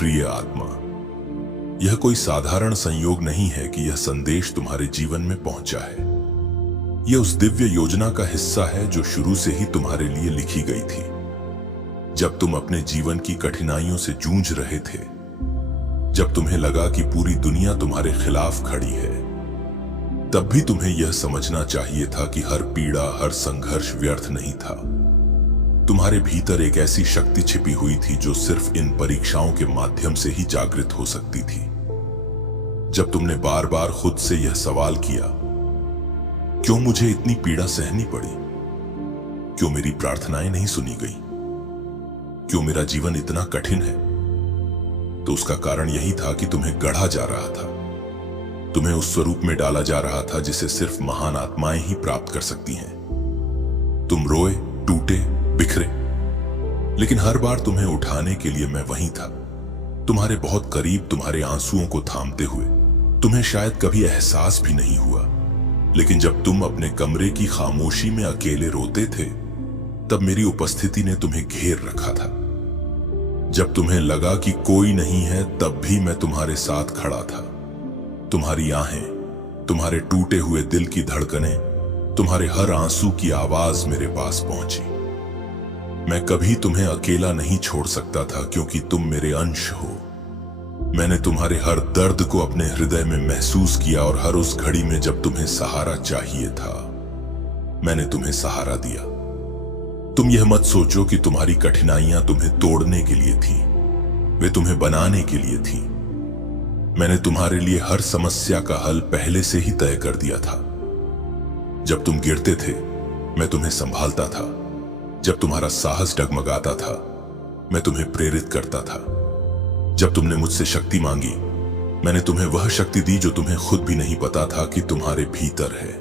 प्रिय आत्मा, यह कोई साधारण संयोग नहीं है कि यह संदेश तुम्हारे जीवन में पहुंचा है। यह उस दिव्य योजना का हिस्सा है जो शुरू से ही तुम्हारे लिए लिखी गई थी। जब तुम अपने जीवन की कठिनाइयों से जूझ रहे थे, जब तुम्हें लगा कि पूरी दुनिया तुम्हारे खिलाफ खड़ी है, तब भी तुम्हें यह समझना चाहिए था कि हर पीड़ा, हर संघर्ष व्यर्थ नहीं था। तुम्हारे भीतर एक ऐसी शक्ति छिपी हुई थी जो सिर्फ इन परीक्षाओं के माध्यम से ही जागृत हो सकती थी। जब तुमने बार बार खुद से यह सवाल किया, क्यों मुझे इतनी पीड़ा सहनी पड़ी? क्यों मेरी प्रार्थनाएं नहीं सुनी गई? क्यों मेरा जीवन इतना कठिन है? तो उसका कारण यही था कि तुम्हें गढ़ा जा रहा था। तुम्हें उस स्वरूप में डाला जा रहा था जिसे सिर्फ महान आत्माएं ही प्राप्त कर सकती हैं। तुम रोए, टूटे, बिखरे, लेकिन हर बार तुम्हें उठाने के लिए मैं वहीं था, तुम्हारे बहुत करीब, तुम्हारे आंसुओं को थामते हुए। तुम्हें शायद कभी एहसास भी नहीं हुआ, लेकिन जब तुम अपने कमरे की खामोशी में अकेले रोते थे, तब मेरी उपस्थिति ने तुम्हें घेर रखा था। जब तुम्हें लगा कि कोई नहीं है, तब भी मैं तुम्हारे साथ खड़ा था। तुम्हारी आहें, तुम्हारे टूटे हुए दिल की धड़कनें, तुम्हारे हर आंसू की आवाज मेरे पास पहुंची। मैं कभी तुम्हें अकेला नहीं छोड़ सकता था, क्योंकि तुम मेरे अंश हो। मैंने तुम्हारे हर दर्द को अपने हृदय में महसूस किया, और हर उस घड़ी में जब तुम्हें सहारा चाहिए था, मैंने तुम्हें सहारा दिया। तुम यह मत सोचो कि तुम्हारी कठिनाइयां तुम्हें तोड़ने के लिए थी, वे तुम्हें बनाने के लिए थी। मैंने तुम्हारे लिए हर समस्या का हल पहले से ही तय कर दिया था। जब तुम गिरते थे, मैं तुम्हें संभालता था। जब तुम्हारा साहस डगमगाता था, मैं तुम्हें प्रेरित करता था। जब तुमने मुझसे शक्ति मांगी, मैंने तुम्हें वह शक्ति दी जो तुम्हें खुद भी नहीं पता था कि तुम्हारे भीतर है।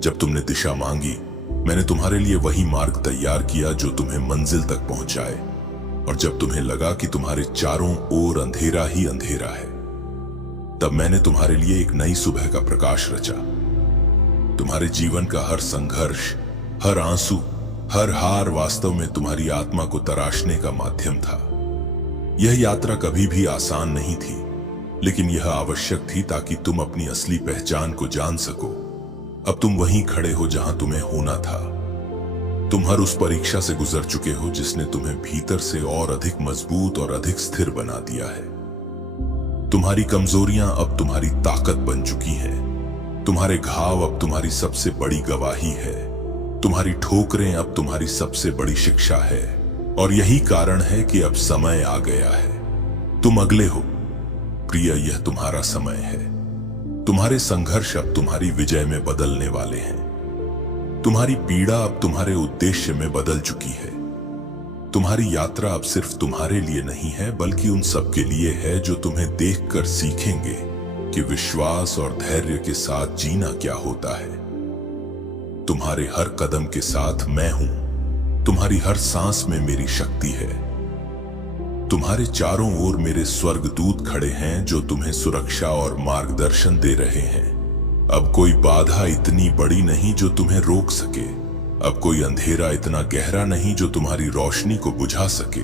जब तुमने दिशा मांगी, मैंने तुम्हारे लिए वही मार्ग तैयार किया जो तुम्हें मंजिल तक पहुंचाए। और जब तुम्हें लगा कि तुम्हारे चारों ओर अंधेरा ही अंधेरा है, तब मैंने तुम्हारे लिए एक नई सुबह का प्रकाश रचा। तुम्हारे जीवन का हर संघर्ष, हर आंसू, हर हार वास्तव में तुम्हारी आत्मा को तराशने का माध्यम था। यह यात्रा कभी भी आसान नहीं थी, लेकिन यह आवश्यक थी ताकि तुम अपनी असली पहचान को जान सको। अब तुम वहीं खड़े हो जहां तुम्हें होना था। तुम हर उस परीक्षा से गुजर चुके हो जिसने तुम्हें भीतर से और अधिक मजबूत और अधिक स्थिर बना दिया है। तुम्हारी कमजोरियां अब तुम्हारी ताकत बन चुकी हैं। तुम्हारे घाव अब तुम्हारी सबसे बड़ी गवाही है। तुम्हारी ठोकरें अब तुम्हारी सबसे बड़ी शिक्षा है। और यही कारण है कि अब समय आ गया है। तुम अगले हो प्रिय, यह तुम्हारा समय है। तुम्हारे संघर्ष अब तुम्हारी विजय में बदलने वाले हैं। तुम्हारी पीड़ा अब तुम्हारे उद्देश्य में बदल चुकी है। तुम्हारी यात्रा अब सिर्फ तुम्हारे लिए नहीं है, बल्कि उन सब के लिए है जो तुम्हें देखकर सीखेंगे कि विश्वास और धैर्य के साथ जीना क्या होता है। तुम्हारे हर कदम के साथ मैं हूं। तुम्हारी हर सांस में मेरी शक्ति है। तुम्हारे चारों ओर मेरे स्वर्गदूत खड़े हैं जो तुम्हें सुरक्षा और मार्गदर्शन दे रहे हैं। अब कोई बाधा इतनी बड़ी नहीं जो तुम्हें रोक सके। अब कोई अंधेरा इतना गहरा नहीं जो तुम्हारी रोशनी को बुझा सके,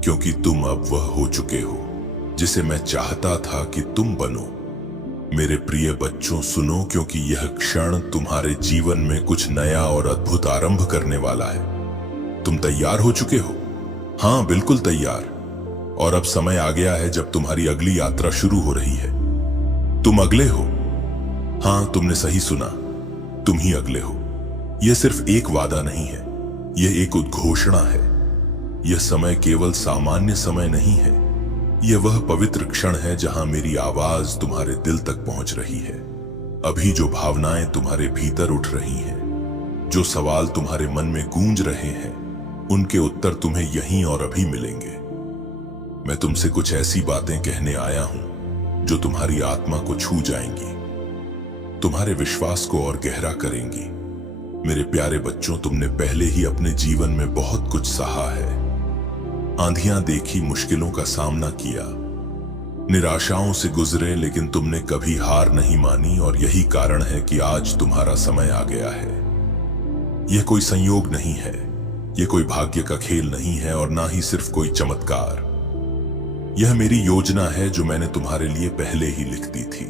क्योंकि तुम अब वह हो चुके हो जिसे मैं चाहता था कि तुम बनो। मेरे प्रिय बच्चों, सुनो, क्योंकि यह क्षण तुम्हारे जीवन में कुछ नया और अद्भुत आरंभ करने वाला है। तुम तैयार हो चुके हो? हाँ, बिल्कुल तैयार। और अब समय आ गया है जब तुम्हारी अगली यात्रा शुरू हो रही है। तुम अगले हो। हाँ, तुमने सही सुना, तुम ही अगले हो। यह सिर्फ एक वादा नहीं है, यह एक उद्घोषणा है। यह समय केवल सामान्य समय नहीं है, यह वह पवित्र क्षण है जहां मेरी आवाज तुम्हारे दिल तक पहुंच रही है। अभी जो भावनाएं तुम्हारे भीतर उठ रही हैं, जो सवाल तुम्हारे मन में गूंज रहे हैं, उनके उत्तर तुम्हें यहीं और अभी मिलेंगे। मैं तुमसे कुछ ऐसी बातें कहने आया हूं जो तुम्हारी आत्मा को छू जाएंगी, तुम्हारे विश्वास को और गहरा करेंगी। मेरे प्यारे बच्चों, तुमने पहले ही अपने जीवन में बहुत कुछ सहा है। आंधियां देखी, मुश्किलों का सामना किया, निराशाओं से गुजरे, लेकिन तुमने कभी हार नहीं मानी। और यही कारण है कि आज तुम्हारा समय आ गया है। यह कोई संयोग नहीं है, यह कोई भाग्य का खेल नहीं है, और ना ही सिर्फ कोई चमत्कार। यह मेरी योजना है जो मैंने तुम्हारे लिए पहले ही लिख दी थी।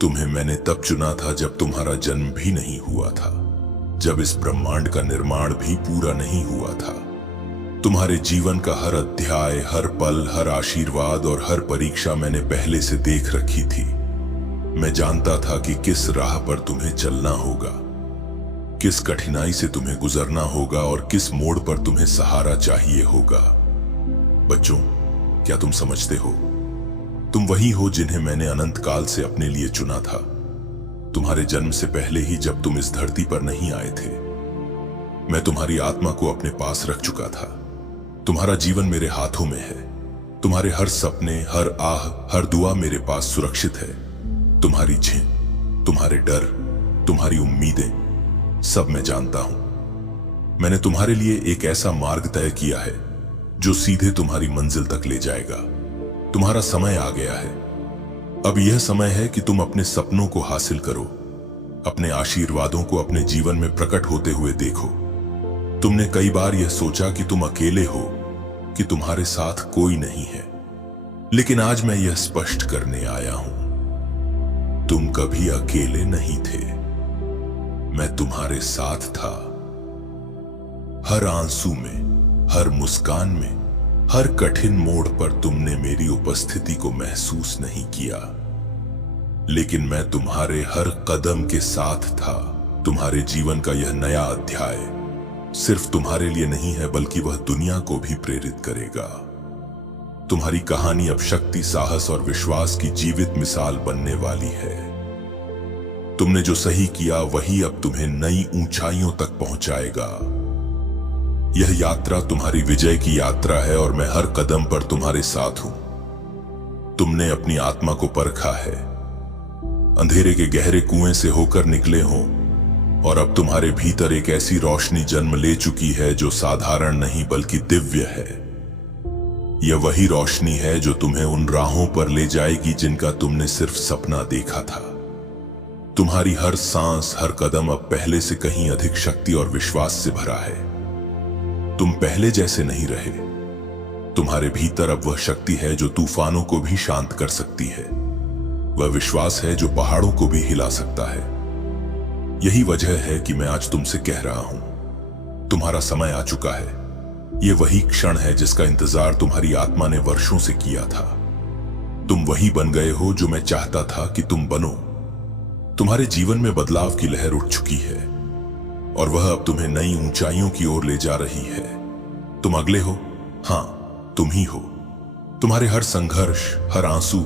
तुम्हें मैंने तब चुना था जब तुम्हारा जन्म भी नहीं हुआ था, जब इस ब्रह्मांड का निर्माण भी पूरा नहीं हुआ था। तुम्हारे जीवन का हर अध्याय, हर पल, हर आशीर्वाद और हर परीक्षा मैंने पहले से देख रखी थी। मैं जानता था कि किस राह पर तुम्हें चलना होगा, किस कठिनाई से तुम्हें गुजरना होगा और किस मोड़ पर तुम्हें सहारा चाहिए होगा। बच्चों, क्या तुम समझते हो? तुम वही हो जिन्हें मैंने अनंत काल से अपने लिए चुना था। तुम्हारे जन्म से पहले ही, जब तुम इस धरती पर नहीं आए थे, मैं तुम्हारी आत्मा को अपने पास रख चुका था। तुम्हारा जीवन मेरे हाथों में है। तुम्हारे हर सपने, हर आह, हर दुआ मेरे पास सुरक्षित है। तुम्हारी झिन, तुम्हारे डर, तुम्हारी उम्मीदें, सब मैं जानता हूं। मैंने तुम्हारे लिए एक ऐसा मार्ग तय किया है जो सीधे तुम्हारी मंजिल तक ले जाएगा। तुम्हारा समय आ गया है। अब यह समय है कि तुम अपने सपनों को हासिल करो, अपने आशीर्वादों को अपने जीवन में प्रकट होते हुए देखो। तुमने कई बार यह सोचा कि तुम अकेले हो, कि तुम्हारे साथ कोई नहीं है, लेकिन आज मैं यह स्पष्ट करने आया हूं, तुम कभी अकेले नहीं थे। मैं तुम्हारे साथ था। हर आंसू में, हर मुस्कान में, हर कठिन मोड़ पर तुमने मेरी उपस्थिति को महसूस नहीं किया, लेकिन मैं तुम्हारे हर कदम के साथ था। तुम्हारे जीवन का यह नया अध्याय सिर्फ तुम्हारे लिए नहीं है, बल्कि वह दुनिया को भी प्रेरित करेगा। तुम्हारी कहानी अब शक्ति, साहस और विश्वास की जीवित मिसाल बनने वाली है। तुमने जो सही किया वही अब तुम्हें नई ऊंचाइयों तक पहुंचाएगा। यह यात्रा तुम्हारी विजय की यात्रा है और मैं हर कदम पर तुम्हारे साथ हूं। तुमने अपनी आत्मा को परखा है, अंधेरे के गहरे कुएं से होकर निकले हो, और अब तुम्हारे भीतर एक ऐसी रोशनी जन्म ले चुकी है जो साधारण नहीं बल्कि दिव्य है। यह वही रोशनी है जो तुम्हें उन राहों पर ले जाएगी जिनका तुमने सिर्फ सपना देखा था। तुम्हारी हर सांस, हर कदम अब पहले से कहीं अधिक शक्ति और विश्वास से भरा है। तुम पहले जैसे नहीं रहे। तुम्हारे भीतर अब वह शक्ति है जो तूफानों को भी शांत कर सकती है। वह विश्वास है जो पहाड़ों को भी हिला सकता है। यही वजह है कि मैं आज तुमसे कह रहा हूं, तुम्हारा समय आ चुका है। यह वही क्षण है जिसका इंतजार तुम्हारी आत्मा ने वर्षों से किया था। तुम वही बन गए हो जो मैं चाहता था कि तुम बनो। तुम्हारे जीवन में बदलाव की लहर उठ चुकी है और वह अब तुम्हें नई ऊंचाइयों की ओर ले जा रही है। तुम अगले हो, हां, तुम ही हो। तुम्हारे हर संघर्ष, हर आंसू,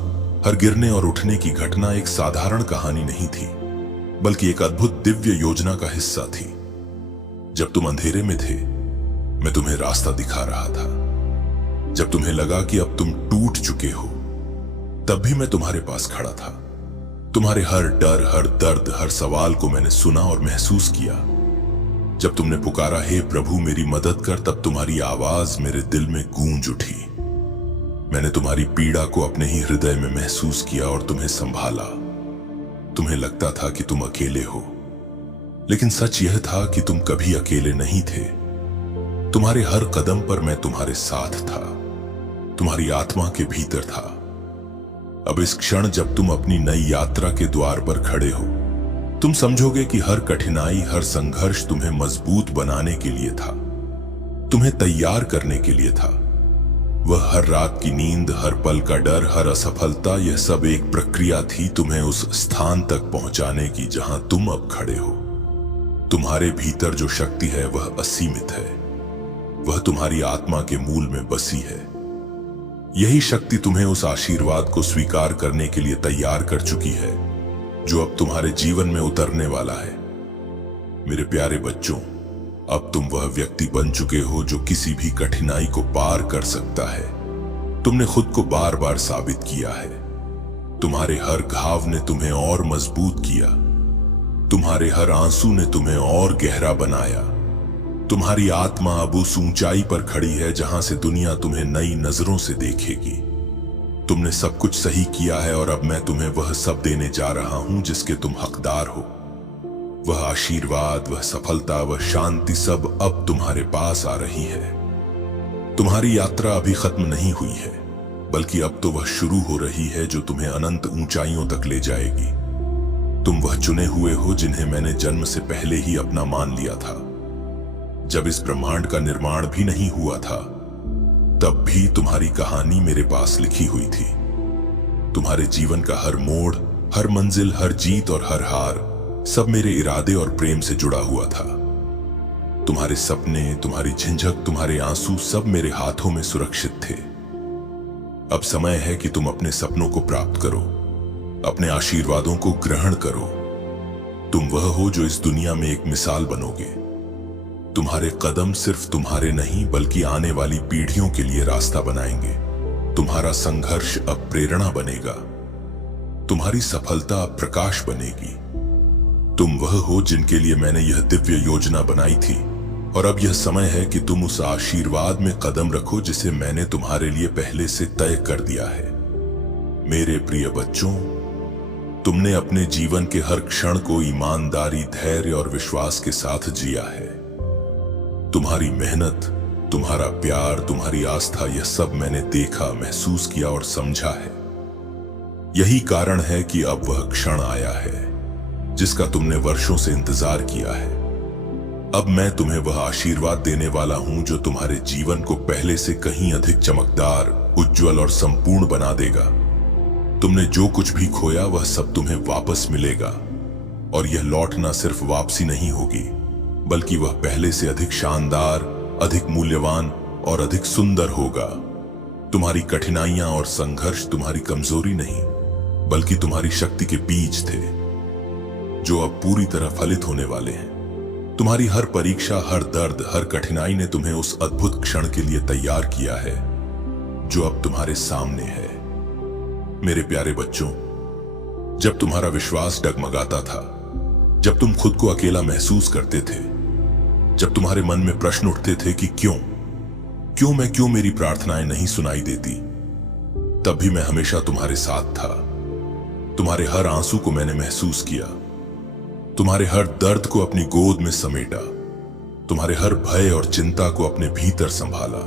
हर गिरने और उठने की घटना एक साधारण कहानी नहीं थी, बल्कि एक अद्भुत दिव्य योजना का हिस्सा थी। जब तुम अंधेरे में थे, मैं तुम्हें रास्ता दिखा रहा था। जब तुम्हें लगा कि अब तुम टूट चुके हो, तब भी मैं तुम्हारे पास खड़ा था। तुम्हारे हर डर, हर दर्द, हर सवाल को मैंने सुना और महसूस किया। जब तुमने पुकारा, हे प्रभु मेरी मदद कर, तब तुम्हारी आवाज मेरे दिल में गूंज उठी। मैंने तुम्हारी पीड़ा को अपने ही हृदय में महसूस किया और तुम्हें संभाला। तुम्हें लगता था कि तुम अकेले हो, लेकिन सच यह था कि तुम कभी अकेले नहीं थे। तुम्हारे हर कदम पर मैं तुम्हारे साथ था, तुम्हारी आत्मा के भीतर था। अब इस क्षण जब तुम अपनी नई यात्रा के द्वार पर खड़े हो, तुम समझोगे कि हर कठिनाई, हर संघर्ष तुम्हें मजबूत बनाने के लिए था, तुम्हें तैयार करने के लिए था। वह हर रात की नींद, हर पल का डर, हर असफलता, यह सब एक प्रक्रिया थी तुम्हें उस स्थान तक पहुंचाने की जहां तुम अब खड़े हो। तुम्हारे भीतर जो शक्ति है वह असीमित है। वह तुम्हारी आत्मा के मूल में बसी है। यही शक्ति तुम्हें उस आशीर्वाद को स्वीकार करने के लिए तैयार कर चुकी है जो अब तुम्हारे जीवन में उतरने वाला है। मेरे प्यारे बच्चों, अब तुम वह व्यक्ति बन चुके हो जो किसी भी कठिनाई को पार कर सकता है। तुमने खुद को बार बार साबित किया है। तुम्हारे हर घाव ने तुम्हें और मजबूत किया। तुम्हारे हर आंसू ने तुम्हें और गहरा बनाया। तुम्हारी आत्मा अब उस ऊंचाई पर खड़ी है जहां से दुनिया तुम्हें नई नजरों से देखेगी। तुमने सब कुछ सही किया है और अब मैं तुम्हें वह सब देने जा रहा हूं जिसके तुम हकदार हो। वह आशीर्वाद, वह सफलता, वह शांति, सब अब तुम्हारे पास आ रही है। तुम्हारी यात्रा अभी खत्म नहीं हुई है। बल्कि अब तो वह शुरू हो रही है जो तुम्हें अनंत ऊंचाइयों तक ले जाएगी। तुम वह चुने हुए हो जिन्हें मैंने जन्म से पहले ही अपना मान लिया था। जब इस ब्रह्मांड का निर्माण भी नहीं हुआ था, तब भी तुम्हारी कहानी मेरे पास लिखी हुई थी। तुम्हारे जीवन का हर मोड़, हर मंजिल, हर जीत और हर हार सब मेरे इरादे और प्रेम से जुड़ा हुआ था। तुम्हारे सपने, तुम्हारी झिझक, तुम्हारे आंसू सब मेरे हाथों में सुरक्षित थे। अब समय है कि तुम अपने सपनों को प्राप्त करो, अपने आशीर्वादों को ग्रहण करो। तुम वह हो जो इस दुनिया में एक मिसाल बनोगे। तुम्हारे कदम सिर्फ तुम्हारे नहीं बल्कि आने वाली पीढ़ियों के लिए रास्ता बनाएंगे। तुम्हारा संघर्ष अब प्रेरणा बनेगा, तुम्हारी सफलता अब प्रकाश बनेगी। तुम वह हो जिनके लिए मैंने यह दिव्य योजना बनाई थी, और अब यह समय है कि तुम उस आशीर्वाद में कदम रखो जिसे मैंने तुम्हारे लिए पहले से तय कर दिया है। मेरे प्रिय बच्चों, तुमने अपने जीवन के हर क्षण को ईमानदारी, धैर्य और विश्वास के साथ जिया है। तुम्हारी मेहनत, तुम्हारा प्यार, तुम्हारी आस्था, यह सब मैंने देखा, महसूस किया और समझा है। यही कारण है कि अब वह क्षण आया है जिसका तुमने वर्षों से इंतजार किया है। अब मैं तुम्हें वह आशीर्वाद देने वाला हूं जो तुम्हारे जीवन को पहले से कहीं अधिक चमकदार, उज्जवल और संपूर्ण बना देगा। तुमने जो कुछ भी खोया वह सब तुम्हें वापस मिलेगा, और यह लौटना सिर्फ वापसी नहीं होगी, बल्कि वह पहले से अधिक शानदार, अधिक मूल्यवान और अधिक सुंदर होगा। तुम्हारी कठिनाइयां और संघर्ष तुम्हारी कमजोरी नहीं, बल्कि तुम्हारी शक्ति के बीज थे, जो अब पूरी तरह फलित होने वाले हैं। तुम्हारी हर परीक्षा, हर दर्द, हर कठिनाई ने तुम्हें उस अद्भुत क्षण के लिए तैयार किया है जो अब तुम्हारे सामने है। मेरे प्यारे बच्चों, जब तुम्हारा विश्वास डगमगाता था, जब तुम खुद को अकेला महसूस करते थे, जब तुम्हारे मन में प्रश्न उठते थे कि क्यों मेरी प्रार्थनाएं नहीं सुनाई देती, तब भी मैं हमेशा तुम्हारे साथ था। तुम्हारे हर आंसू को मैंने महसूस किया, तुम्हारे हर दर्द को अपनी गोद में समेटा, तुम्हारे हर भय और चिंता को अपने भीतर संभाला।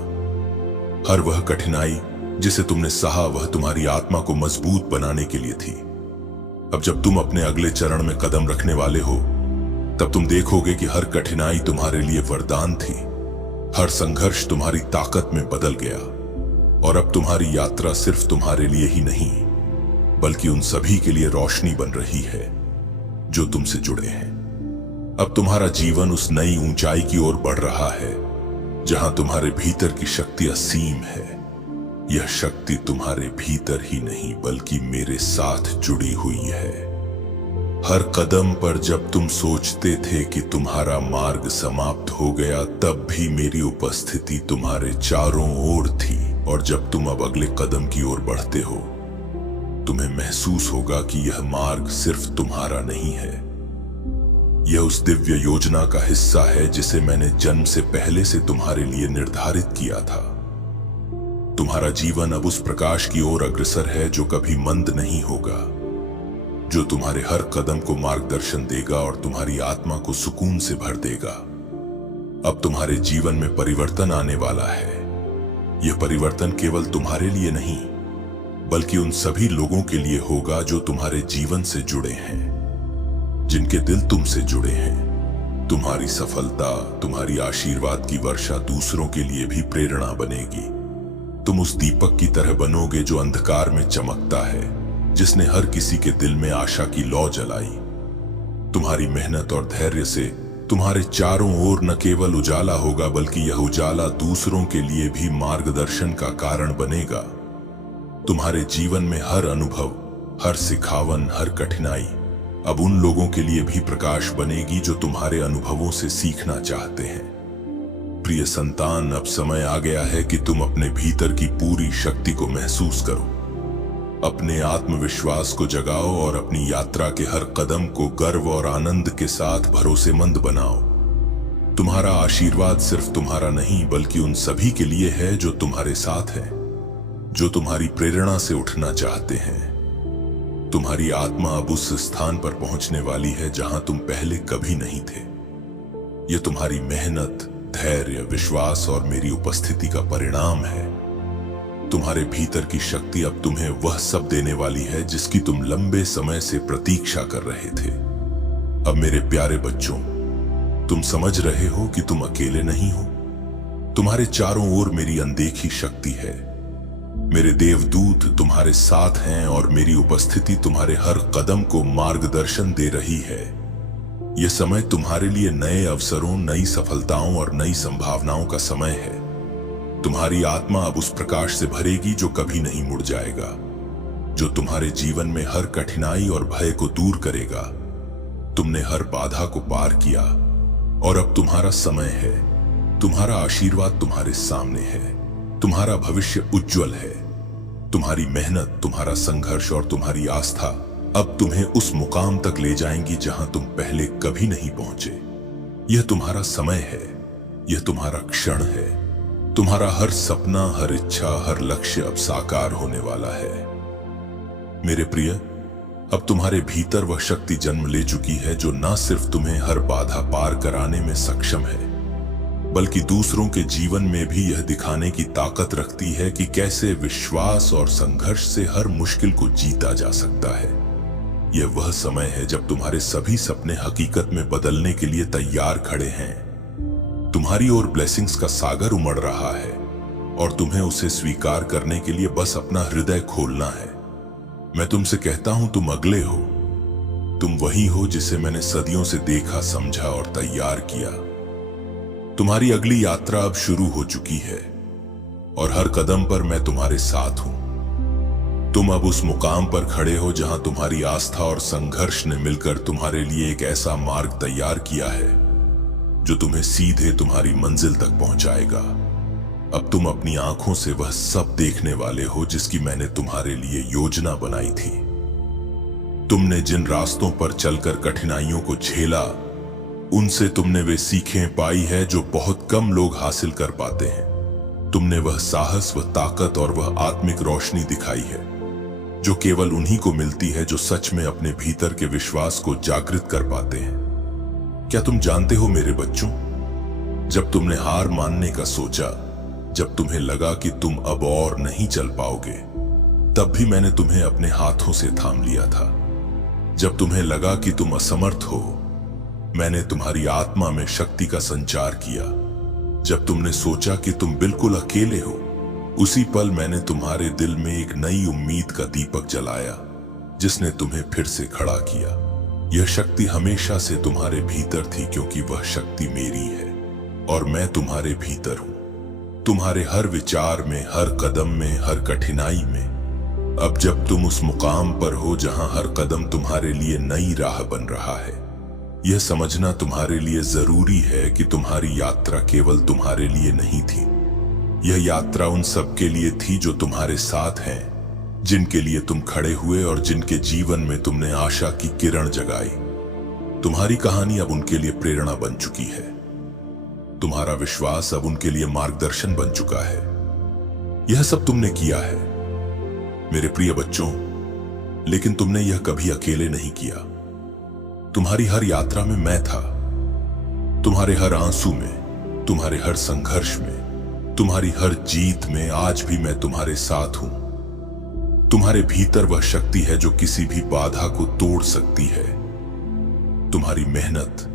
हर वह कठिनाई जिसे तुमने सहा वह तुम्हारी आत्मा को मजबूत बनाने के लिए थी। अब जब तुम अपने अगले चरण में कदम रखने वाले हो, तब तुम देखोगे कि हर कठिनाई तुम्हारे लिए वरदान थी, हर संघर्ष तुम्हारी ताकत में बदल गया, और अब तुम्हारी यात्रा सिर्फ तुम्हारे लिए ही नहीं बल्कि उन सभी के लिए रोशनी बन रही है जो तुमसे जुड़े हैं। अब तुम्हारा जीवन उस नई ऊंचाई की ओर बढ़ रहा है जहां तुम्हारे भीतर की शक्ति असीम है। यह शक्ति तुम्हारे भीतर ही नहीं बल्कि मेरे साथ जुड़ी हुई है। हर कदम पर जब तुम सोचते थे कि तुम्हारा मार्ग समाप्त हो गया, तब भी मेरी उपस्थिति तुम्हारे चारों ओर थी, और जब तुम अब अगले कदम की ओर बढ़ते हो, तुम्हें महसूस होगा कि यह मार्ग सिर्फ तुम्हारा नहीं है, यह उस दिव्य योजना का हिस्सा है जिसे मैंने जन्म से पहले से तुम्हारे लिए निर्धारित किया था। तुम्हारा जीवन अब उस प्रकाश की ओर अग्रसर है जो कभी मंद नहीं होगा, जो तुम्हारे हर कदम को मार्गदर्शन देगा और तुम्हारी आत्मा को सुकून से भर देगा। अब तुम्हारे जीवन में परिवर्तन आने वाला है। यह परिवर्तन केवल तुम्हारे लिए नहीं बल्कि उन सभी लोगों के लिए होगा जो तुम्हारे जीवन से जुड़े हैं, जिनके दिल तुमसे जुड़े हैं। तुम्हारी सफलता, तुम्हारी आशीर्वाद की वर्षा दूसरों के लिए भी प्रेरणा बनेगी। तुम उस दीपक की तरह बनोगे जो अंधकार में चमकता है, जिसने हर किसी के दिल में आशा की लौ जलाई। तुम्हारी मेहनत और धैर्य से तुम्हारे चारों ओर न केवल उजाला होगा बल्कि यह उजाला दूसरों के लिए भी मार्गदर्शन का कारण बनेगा। तुम्हारे जीवन में हर अनुभव, हर सिखावन, हर कठिनाई अब उन लोगों के लिए भी प्रकाश बनेगी जो तुम्हारे अनुभवों से सीखना चाहते हैं। प्रिय संतान, अब समय आ गया है कि तुम अपने भीतर की पूरी शक्ति को महसूस करो, अपने आत्मविश्वास को जगाओ और अपनी यात्रा के हर कदम को गर्व और आनंद के साथ भरोसेमंद बनाओ। तुम्हारा आशीर्वाद सिर्फ तुम्हारा नहीं बल्कि उन सभी के लिए है जो तुम्हारे साथ हैं, जो तुम्हारी प्रेरणा से उठना चाहते हैं। तुम्हारी आत्मा अब उस स्थान पर पहुंचने वाली है जहां तुम पहले कभी नहीं थे। यह तुम्हारी मेहनत, धैर्य, विश्वास और मेरी उपस्थिति का परिणाम है। तुम्हारे भीतर की शक्ति अब तुम्हें वह सब देने वाली है जिसकी तुम लंबे समय से प्रतीक्षा कर रहे थे। अब मेरे प्यारे बच्चों, तुम समझ रहे हो कि तुम अकेले नहीं हो। तुम्हारे चारों ओर मेरी अनदेखी शक्ति है। मेरे देवदूत तुम्हारे साथ हैं और मेरी उपस्थिति तुम्हारे हर कदम को मार्गदर्शन दे रही है। यह समय तुम्हारे लिए नए अवसरों, नई सफलताओं और नई संभावनाओं का समय है। तुम्हारी आत्मा अब उस प्रकाश से भरेगी जो कभी नहीं मुड़ जाएगा, जो तुम्हारे जीवन में हर कठिनाई और भय को दूर करेगा। तुमने हर बाधा को पार किया और अब तुम्हारा समय है। तुम्हारा आशीर्वाद तुम्हारे सामने है। तुम्हारा भविष्य उज्जवल है। तुम्हारी मेहनत, तुम्हारा संघर्ष और तुम्हारी आस्था अब तुम्हें उस मुकाम तक ले जाएंगी जहां तुम पहले कभी नहीं पहुंचे। यह तुम्हारा समय है। यह तुम्हारा क्षण है। तुम्हारा हर सपना, हर इच्छा, हर लक्ष्य अब साकार होने वाला है। मेरे प्रिय, अब तुम्हारे भीतर वह शक्ति जन्म ले चुकी है जो न सिर्फ तुम्हें हर बाधा पार कराने में सक्षम है, बल्कि दूसरों के जीवन में भी यह दिखाने की ताकत रखती है कि कैसे विश्वास और संघर्ष से हर मुश्किल को जीता जा सकता है। यह वह समय है जब तुम्हारे सभी सपने हकीकत में बदलने के लिए तैयार खड़े हैं। तुम्हारी ओर ब्लेसिंग्स का सागर उमड़ रहा है और तुम्हें उसे स्वीकार करने के लिए बस अपना हृदय खोलना है। मैं तुमसे कहता हूं, तुम अगले हो। तुम वही हो जिसे मैंने सदियों से देखा, समझा और तैयार किया। तुम्हारी अगली यात्रा अब शुरू हो चुकी है और हर कदम पर मैं तुम्हारे साथ हूं। तुम अब उस मुकाम पर खड़े हो जहां तुम्हारी आस्था और संघर्ष ने मिलकर तुम्हारे लिए एक ऐसा मार्ग तैयार किया है जो तुम्हें सीधे तुम्हारी मंजिल तक पहुंचाएगा। अब तुम अपनी आंखों से वह सब देखने वाले हो जिसकी मैंने तुम्हारे लिए योजना बनाई थी। तुमने जिन रास्तों पर चलकर कठिनाइयों को झेला, उनसे तुमने वे सीखें पाई है जो बहुत कम लोग हासिल कर पाते हैं। तुमने वह साहस, वह ताकत और वह आत्मिक रोशनी दिखाई है जो केवल उन्हीं को मिलती है जो सच में अपने भीतर के विश्वास को जागृत कर पाते हैं। क्या तुम जानते हो मेरे बच्चों, जब तुमने हार मानने का सोचा, जब तुम्हें लगा कि तुम अब और नहीं चल पाओगे, तब भी मैंने तुम्हें अपने हाथों से थाम लिया था। जब तुम्हें लगा कि तुम असमर्थ हो, मैंने तुम्हारी आत्मा में शक्ति का संचार किया। जब तुमने सोचा कि तुम बिल्कुल अकेले हो, उसी पल मैंने तुम्हारे दिल में एक नई उम्मीद का दीपक जलाया जिसने तुम्हें फिर से खड़ा किया। यह शक्ति हमेशा से तुम्हारे भीतर थी क्योंकि वह शक्ति मेरी है और मैं तुम्हारे भीतर हूं। तुम्हारे हर विचार में, हर कदम में, हर कठिनाई में। अब जब तुम उस मुकाम पर हो जहां हर कदम तुम्हारे लिए नई राह बन रहा है, यह समझना तुम्हारे लिए जरूरी है कि तुम्हारी यात्रा केवल तुम्हारे लिए नहीं थी। यह यात्रा उन सब के लिए थी जो तुम्हारे साथ हैं, जिनके लिए तुम खड़े हुए और जिनके जीवन में तुमने आशा की किरण जगाई। तुम्हारी कहानी अब उनके लिए प्रेरणा बन चुकी है। तुम्हारा विश्वास अब उनके लिए मार्गदर्शन बन चुका है। यह सब तुमने किया है मेरे प्रिय बच्चों, लेकिन तुमने यह कभी अकेले नहीं किया। तुम्हारी हर यात्रा में मैं था। तुम्हारे हर आंसू में, तुम्हारे हर संघर्ष में, तुम्हारी हर जीत में आज भी मैं तुम्हारे साथ हूं। तुम्हारे भीतर वह शक्ति है जो किसी भी बाधा को तोड़ सकती है। तुम्हारी मेहनत,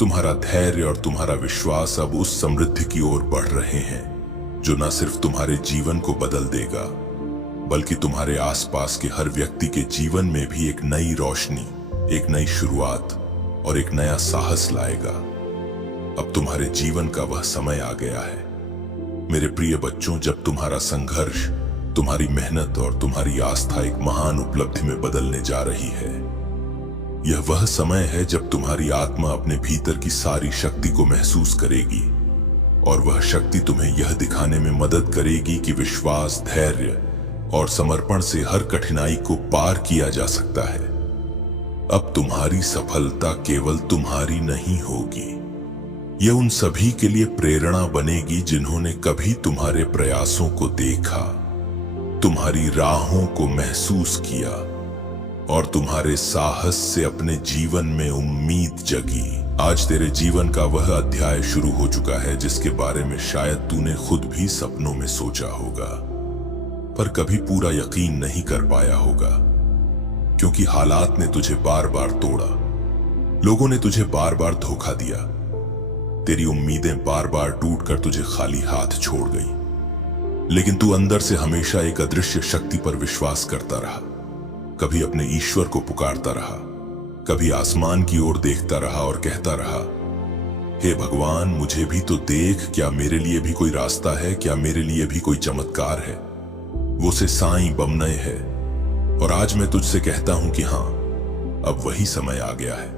तुम्हारा धैर्य और तुम्हारा विश्वास अब उस समृद्धि की ओर बढ़ रहे हैं जो न सिर्फ तुम्हारे जीवन को बदल देगा, बल्कि तुम्हारे आसपास के हर व्यक्ति के जीवन में भी एक नई रोशनी, एक नई शुरुआत और एक नया साहस लाएगा। अब तुम्हारे जीवन का वह समय आ गया है मेरे प्रिय बच्चों, जब तुम्हारा संघर्ष, तुम्हारी मेहनत और तुम्हारी आस्था एक महान उपलब्धि में बदलने जा रही है। यह वह समय है जब तुम्हारी आत्मा अपने भीतर की सारी शक्ति को महसूस करेगी और वह शक्ति तुम्हें यह दिखाने में मदद करेगी कि विश्वास, धैर्य और समर्पण से हर कठिनाई को पार किया जा सकता है। अब तुम्हारी सफलता केवल तुम्हारी नहीं होगी, यह उन सभी के लिए प्रेरणा बनेगी जिन्होंने कभी तुम्हारे प्रयासों को देखा, तुम्हारी राहों को महसूस किया और तुम्हारे साहस से अपने जीवन में उम्मीद जगी। आज तेरे जीवन का वह अध्याय शुरू हो चुका है जिसके बारे में शायद तूने खुद भी सपनों में सोचा होगा। पर कभी पूरा यकीन नहीं कर पाया होगा, क्योंकि हालात ने तुझे बार बार तोड़ा, लोगों ने तुझे बार बार धोखा दिया, तेरी उम्मीदें बार बार टूटकर तुझे खाली हाथ छोड़ गई। लेकिन तू अंदर से हमेशा एक अदृश्य शक्ति पर विश्वास करता रहा, कभी अपने ईश्वर को पुकारता रहा, कभी आसमान की ओर देखता रहा और कहता रहा, हे भगवान, मुझे भी तो देख, क्या मेरे लिए भी कोई रास्ता है, क्या मेरे लिए भी कोई चमत्कार है। वो से साईं बमनय है। और आज मैं तुझसे कहता हूं कि हां, अब वही समय आ गया है,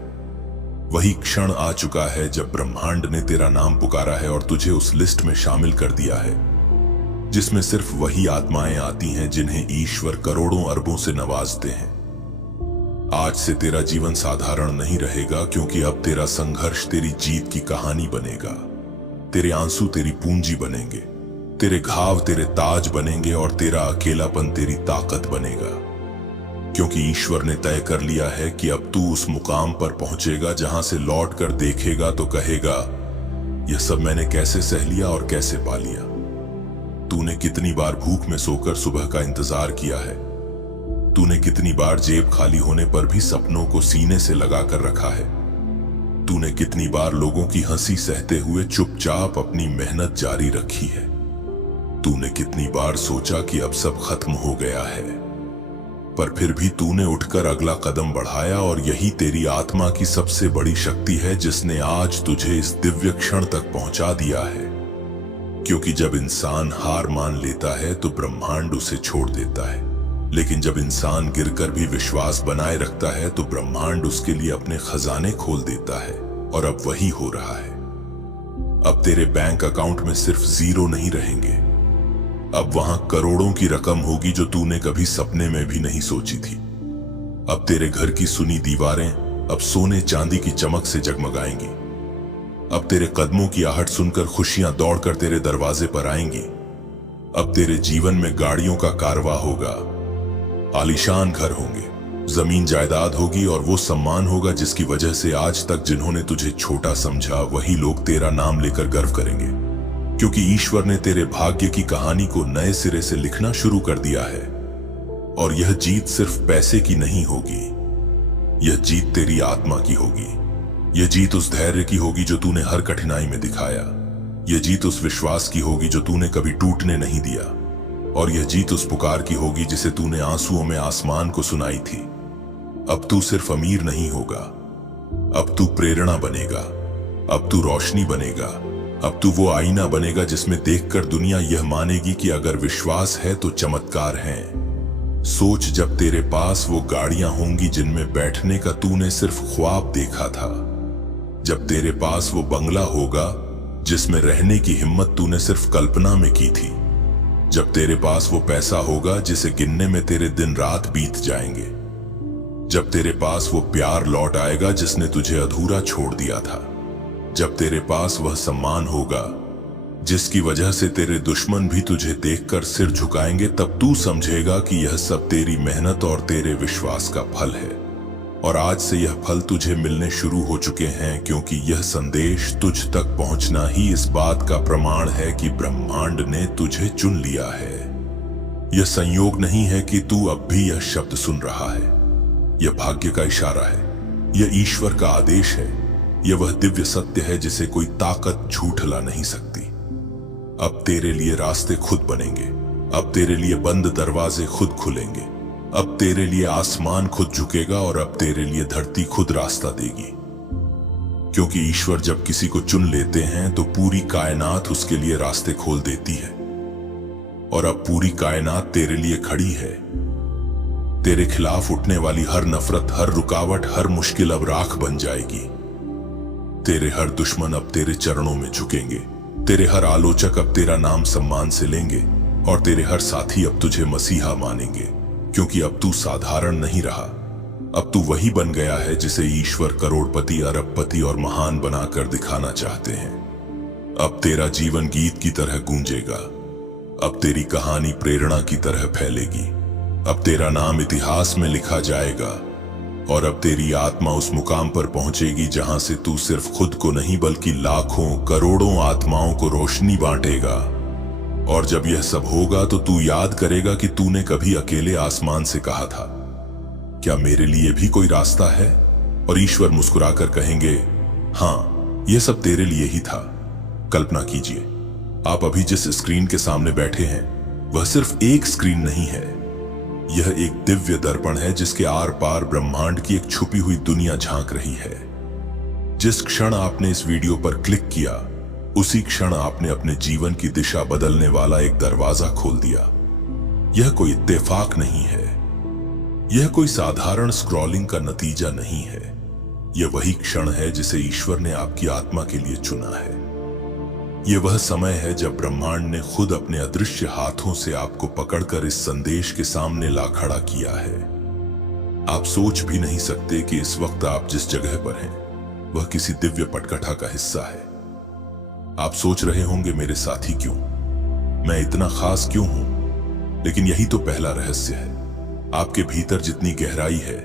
वही क्षण आ चुका है जब ब्रह्मांड ने तेरा नाम पुकारा है और तुझे उस लिस्ट में शामिल कर दिया है जिसमें सिर्फ वही आत्माएं आती हैं जिन्हें ईश्वर करोड़ों अरबों से नवाजते हैं। आज से तेरा जीवन साधारण नहीं रहेगा, क्योंकि अब तेरा संघर्ष तेरी जीत की कहानी बनेगा। तेरे आंसू तेरी पूंजी बनेंगे, तेरे घाव तेरे ताज बनेंगे और तेरा अकेलापन तेरी ताकत बनेगा। क्योंकि ईश्वर ने तय कर लिया है कि अब तू उस मुकाम पर पहुंचेगा जहां से लौट कर देखेगा तो कहेगा, यह सब मैंने कैसे सह लिया और कैसे पा लिया। तूने कितनी बार भूख में सोकर सुबह का इंतजार किया है, तूने कितनी बार जेब खाली होने पर भी सपनों को सीने से लगाकर रखा है, तूने कितनी बार लोगों की हंसी सहते हुए चुपचाप अपनी मेहनत जारी रखी है, तूने कितनी बार सोचा कि अब सब खत्म हो गया है, पर फिर भी तूने उठकर अगला कदम बढ़ाया। और यही तेरी आत्मा की सबसे बड़ी शक्ति है जिसने आज तुझे इस दिव्य क्षण तक पहुंचा दिया है। क्योंकि जब इंसान हार मान लेता है तो ब्रह्मांड उसे छोड़ देता है, लेकिन जब इंसान गिरकर भी विश्वास बनाए रखता है तो ब्रह्मांड उसके लिए अपने खजाने खोल देता है। और अब वही हो रहा है। अब तेरे बैंक अकाउंट में सिर्फ जीरो नहीं रहेंगे, अब वहां करोड़ों की रकम होगी जो तूने कभी सपने में भी नहीं सोची थी। अब तेरे घर की सुनी दीवारें अब सोने चांदी की चमक से जगमगाएंगी। अब तेरे कदमों की आहट सुनकर खुशियां दौड़कर तेरे दरवाजे पर आएंगी। अब तेरे जीवन में गाड़ियों का कारवां होगा, आलीशान घर होंगे, जमीन जायदाद होगी और वो सम्मान होगा जिसकी वजह से आज तक जिन्होंने तुझे छोटा समझा वही लोग तेरा नाम लेकर गर्व करेंगे। क्योंकि ईश्वर ने तेरे भाग्य की कहानी को नए सिरे से लिखना शुरू कर दिया है। और यह जीत सिर्फ पैसे की नहीं होगी, यह जीत तेरी आत्मा की होगी। यह जीत उस धैर्य की होगी जो तूने हर कठिनाई में दिखाया। यह जीत उस विश्वास की होगी जो तूने कभी टूटने नहीं दिया। और यह जीत उस पुकार की होगी जिसे तूने आंसुओं में आसमान को सुनाई थी। अब तू सिर्फ अमीर नहीं होगा, अब तू प्रेरणा बनेगा, अब तू रोशनी बनेगा, अब तू वो आईना बनेगा जिसमें देखकर दुनिया यह मानेगी कि अगर विश्वास है तो चमत्कार है। सोच, जब तेरे पास वो गाड़ियां होंगी जिनमें बैठने का तूने सिर्फ ख्वाब देखा था, जब तेरे पास वो बंगला होगा जिसमें रहने की हिम्मत तूने सिर्फ कल्पना में की थी, जब तेरे पास वो पैसा होगा जिसे गिनने में तेरे दिन रात बीत जाएंगे, जब तेरे पास वो प्यार लौट आएगा जिसने तुझे अधूरा छोड़ दिया था, जब तेरे पास वह सम्मान होगा जिसकी वजह से तेरे दुश्मन भी तुझे देखकर सिर झुकाएंगे, तब तू समझेगा कि यह सब तेरी मेहनत और तेरे विश्वास का फल है। और आज से यह फल तुझे मिलने शुरू हो चुके हैं, क्योंकि यह संदेश तुझ तक पहुंचना ही इस बात का प्रमाण है कि ब्रह्मांड ने तुझे चुन लिया है। यह संयोग नहीं है कि तू अब भी यह शब्द सुन रहा है, यह भाग्य का इशारा है, यह ईश्वर का आदेश है, यह वह दिव्य सत्य है जिसे कोई ताकत झूठला नहीं सकती। अब तेरे लिए रास्ते खुद बनेंगे, अब तेरे लिए बंद दरवाजे खुद खुलेंगे, अब तेरे लिए आसमान खुद झुकेगा और अब तेरे लिए धरती खुद रास्ता देगी। क्योंकि ईश्वर जब किसी को चुन लेते हैं तो पूरी कायनात उसके लिए रास्ते खोल देती है। और अब पूरी कायनात तेरे लिए खड़ी है। तेरे खिलाफ उठने वाली हर नफरत, हर रुकावट, हर मुश्किल अब राख बन जाएगी। तेरे हर दुश्मन अब तेरे चरणों में झुकेंगे, तेरे हर आलोचक अब तेरा नाम सम्मान से लेंगे और तेरे हर साथी अब तुझे मसीहा मानेंगे। क्योंकि अब तू साधारण नहीं रहा, अब तू वही बन गया है जिसे ईश्वर करोड़पति, अरबपति और महान बनाकर दिखाना चाहते हैं। अब तेरा जीवन गीत की तरह गूंजेगा, अब तेरी कहानी प्रेरणा की तरह फैलेगी, अब तेरा नाम इतिहास में लिखा जाएगा और अब तेरी आत्मा उस मुकाम पर पहुंचेगी जहां से तू सिर्फ खुद को नहीं बल्कि लाखों करोड़ों आत्माओं को रोशनी बांटेगा। और जब यह सब होगा तो तू याद करेगा कि तूने कभी अकेले आसमान से कहा था, क्या मेरे लिए भी कोई रास्ता है? और ईश्वर मुस्कुराकर कहेंगे, हाँ, यह सब तेरे लिए ही था। कल्पना कीजिए, आप अभी जिस स्क्रीन के सामने बैठे हैं वह सिर्फ एक स्क्रीन नहीं है। यह एक दिव्य दर्पण है जिसके आर पार ब्रह्मांड की एक छुपी हुई दुनिया झांक रही है। जिस क्षण आपने इस वीडियो पर क्लिक किया, उसी क्षण आपने अपने जीवन की दिशा बदलने वाला एक दरवाजा खोल दिया। यह कोई इत्तेफाक नहीं है, यह कोई साधारण स्क्रॉलिंग का नतीजा नहीं है। यह वही क्षण है जिसे ईश्वर ने आपकी आत्मा के लिए चुना है। यह वह समय है जब ब्रह्मांड ने खुद अपने अदृश्य हाथों से आपको पकड़कर इस संदेश के सामने ला खड़ा किया है। आप सोच भी नहीं सकते कि इस वक्त आप जिस जगह पर हैं वह किसी दिव्य पटकथा का हिस्सा है। आप सोच रहे होंगे, मेरे साथी क्यों, मैं इतना खास क्यों हूं? लेकिन यही तो पहला रहस्य है। आपके भीतर जितनी गहराई है,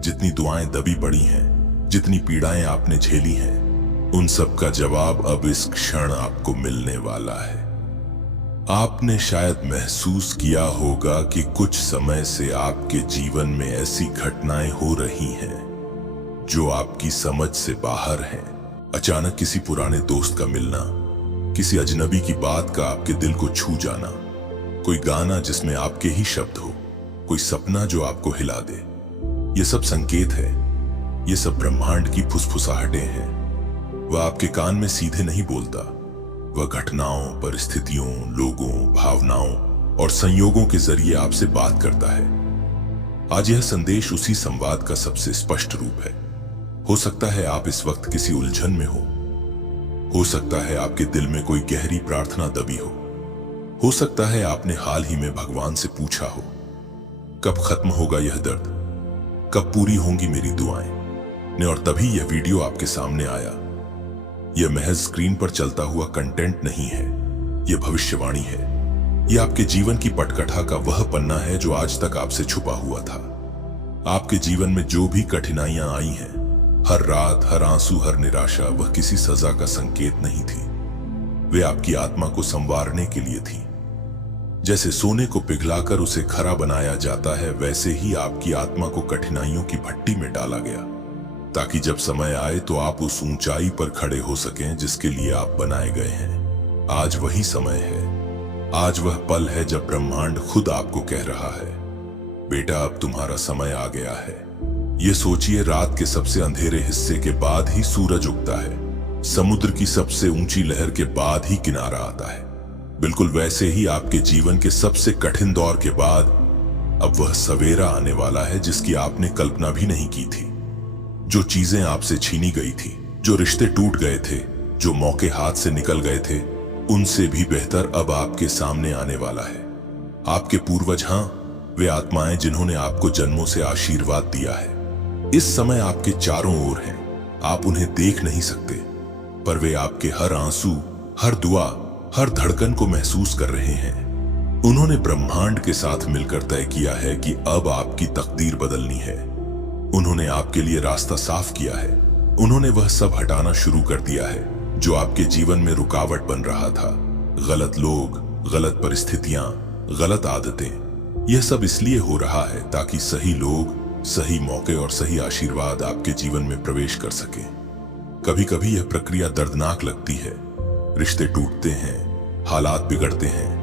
जितनी दुआएं दबी पड़ी हैं, जितनी पीड़ाएं आपने झेली हैं, उन सब का जवाब अब इस क्षण आपको मिलने वाला है। आपने शायद महसूस किया होगा कि कुछ समय से आपके जीवन में ऐसी घटनाएं हो रही हैं जो आपकी समझ से बाहर हैं। अचानक किसी पुराने दोस्त का मिलना, किसी अजनबी की बात का आपके दिल को छू जाना, कोई गाना जिसमें आपके ही शब्द हो, कोई सपना जो आपको हिला दे। ये सब संकेत है, ये सब ब्रह्मांड की फुसफुसाहटें हैं। वह आपके कान में सीधे नहीं बोलता, वह घटनाओं, परिस्थितियों, लोगों, भावनाओं और संयोगों के जरिए आपसे बात करता है। आज यह संदेश उसी संवाद का सबसे स्पष्ट रूप है। हो सकता है आप इस वक्त किसी उलझन में हो सकता है आपके दिल में कोई गहरी प्रार्थना दबी हो सकता है आपने हाल ही में भगवान से पूछा हो, कब खत्म होगा यह दर्द, कब पूरी होंगी मेरी दुआएं ने, और तभी यह वीडियो आपके सामने आया। यह महज स्क्रीन पर चलता हुआ कंटेंट नहीं है, यह भविष्यवाणी है। यह आपके जीवन की पटकथा का वह पन्ना है जो आज तक आपसे छुपा हुआ था। आपके जीवन में जो भी कठिनाइयां आई हैं, हर रात, हर आंसू, हर निराशा, वह किसी सजा का संकेत नहीं थी। वे आपकी आत्मा को संवारने के लिए थी। जैसे सोने को पिघलाकर उसे खरा बनाया जाता है, वैसे ही आपकी आत्मा को कठिनाइयों की भट्टी में डाला गया, ताकि जब समय आए तो आप उस ऊंचाई पर खड़े हो सकें जिसके लिए आप बनाए गए हैं। आज वही समय है, आज वह पल है जब ब्रह्मांड खुद आपको कह रहा है, बेटा, अब तुम्हारा समय आ गया है। ये सोचिए, रात के सबसे अंधेरे हिस्से के बाद ही सूरज उगता है, समुद्र की सबसे ऊंची लहर के बाद ही किनारा आता है। बिल्कुल वैसे ही आपके जीवन के सबसे कठिन दौर के बाद अब वह सवेरा आने वाला है जिसकी आपने कल्पना भी नहीं की थी। जो चीजें आपसे छीनी गई थी, जो रिश्ते टूट गए थे, जो मौके हाथ से निकल गए थे, उनसे भी बेहतर अब आपके सामने आने वाला है। आपके पूर्वज, हाँ, वे आत्माएं जिन्होंने आपको जन्मों से आशीर्वाद दिया है, इस समय आपके चारों ओर हैं। आप उन्हें देख नहीं सकते, पर वे आपके हर आंसू, हर दुआ, हर धड़कन को महसूस कर रहे हैं। उन्होंने ब्रह्मांड के साथ मिलकर तय किया है कि अब आपकी तकदीर बदलनी है। उन्होंने आपके लिए रास्ता साफ किया है। उन्होंने वह सब हटाना शुरू कर दिया है जो आपके जीवन में रुकावट बन रहा था। गलत लोग, गलत परिस्थितियां, गलत आदतें, यह सब इसलिए हो रहा है ताकि सही लोग, सही मौके और सही आशीर्वाद आपके जीवन में प्रवेश कर सके। कभी कभी यह प्रक्रिया दर्दनाक लगती है। रिश्ते टूटते हैं, हालात बिगड़ते हैं,